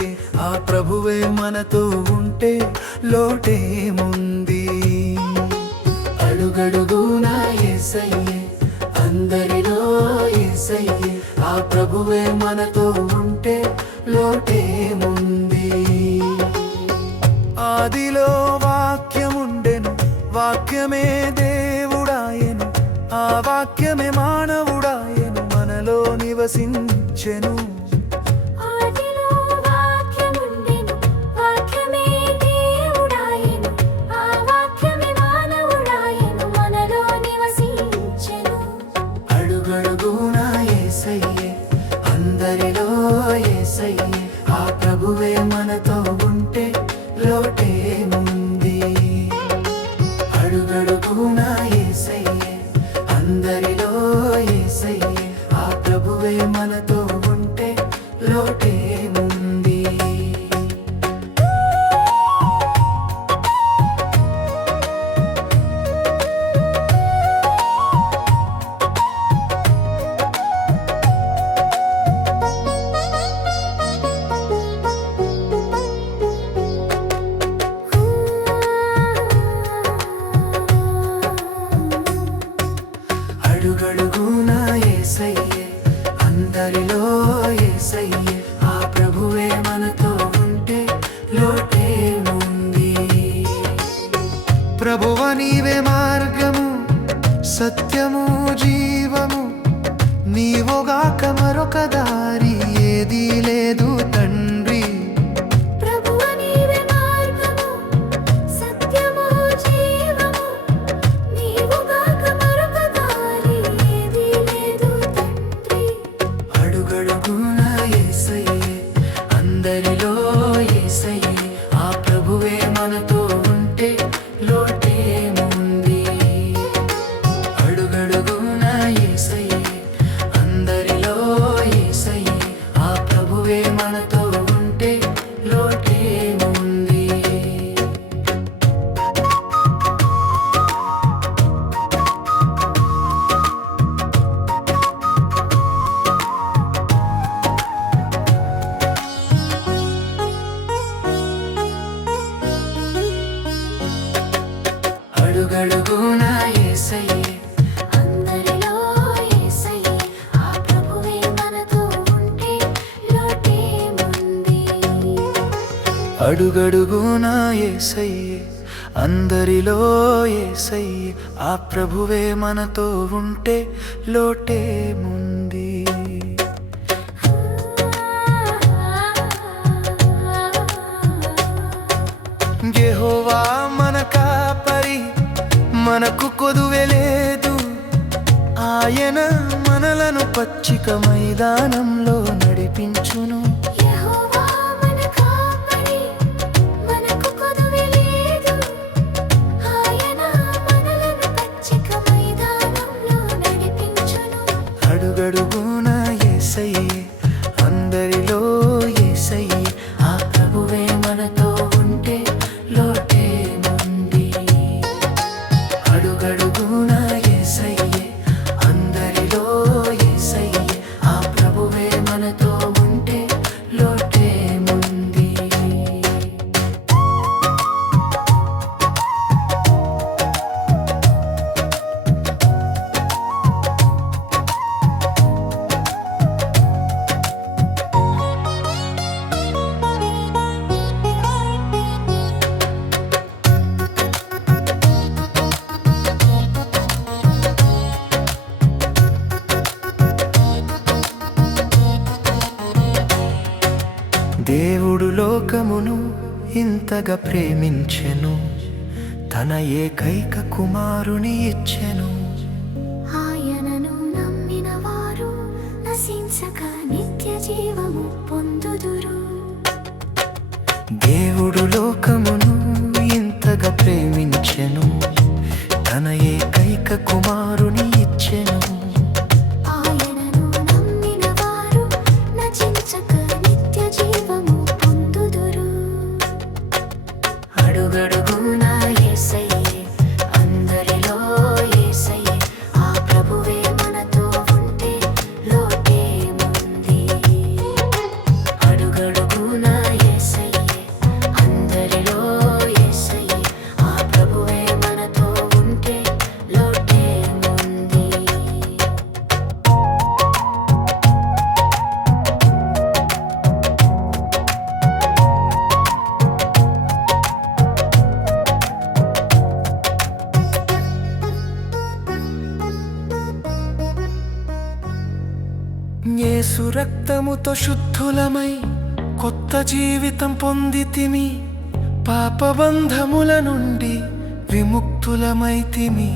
యేసయ్యే ఆ ప్రభువే మనతో ఉంటే లోటేముంది అడుగడుగునా యేసయ్యే అందరిలో యేసయ్యే ఆ ప్రభువే మనతో ఉంటే లోటేముంది ఆదిలో వాక్యముండెను వాక్యమే దేవుడాయెను ఆ వాక్యమే మానవుడాయెను మనలో నివసించెను అడుగడుగునా యేసయ్యే అందరిలో యేసయ్యే ఆ ప్రభువే మనతో ఉంటే లోటేముంది అడుగడుగునా యేసయ్యే అందరిలో యేసయ్యే ఆ ప్రభువే మనతో ఉంటే లోటేముంది అడుగడుగునా యేసయ్యే అందరిలో యేసయ్యే ఆ ప్రభువే మనతో ఉంటే లోటేముంది ప్రభువ నీవే మార్గము సత్యము జీవము నీవుగాక మరొక దారి ఏదీ లేదు తండ్రి అడుగడుగునా యేసయ్యే అందరిలో యేసయ్యే ఆ ప్రభువే మనతో ఉంటే లోటేముంది అడుగడుగునా యేసయ్యే అందరిలో యేసయ్యే ఆ ప్రభువే మనతో ఉంటే లోటేముంది అడుగడుగునా యేసయ్యే అందరిలో యేసయ్యే ఆ ప్రభువే మనతో ఉంటే లోటేముంది అడుగడుగునా యేసయ్యే అందరిలో యేసయ్యే ఆ ప్రభువే మనతో ఉంటే లోటేముంది యెహోవా మన కాపరి మనకు కొదువే లేదు ఆయన మనలను పచ్చిక మైదానంలో నడిపించును యెహోవా మన కాపరి మనకు కొదువే లేదు ఆయన మనలను పచ్చిక మైదానంలో నడిపించును అడుగడుగునా యేసయ్యే అందరిలో యేసయ్యే ఆ ప్రభువే మనతో ఉంటే లోటేముంది అడుగడుగునా యేసయ్యే అందరిలో యేసయ్యే ఆ ప్రభువే మనతో ఉంటే లోటేముంది దేవుడు లోకమును ఇంతగా ప్రేమించెను తన ఏకైక కుమారుని ఇచ్చెను ఆయనను నమ్మిన వారు నశించక నిత్య జీవము పొందుదురు దేవుడు లోకమును ఇంతగా ప్రేమించెను తన ఏకైక కుమారుని ఇచ్చెను ఆయనను నమ్మిన వారు నశించక నిత్య జీవము పొందుదురు అడుగడుగునా యేసయ్యే అందరిలో యేసయ్యే ఆ ప్రభువే మనతో ఉంటే లోటేముంది అడుగడుగునా యేసు రక్తముతో శుద్ధులమై కొత్త జీవితం పొందితిమి, పాపబంధముల నుండి విముక్తులమైతిమి.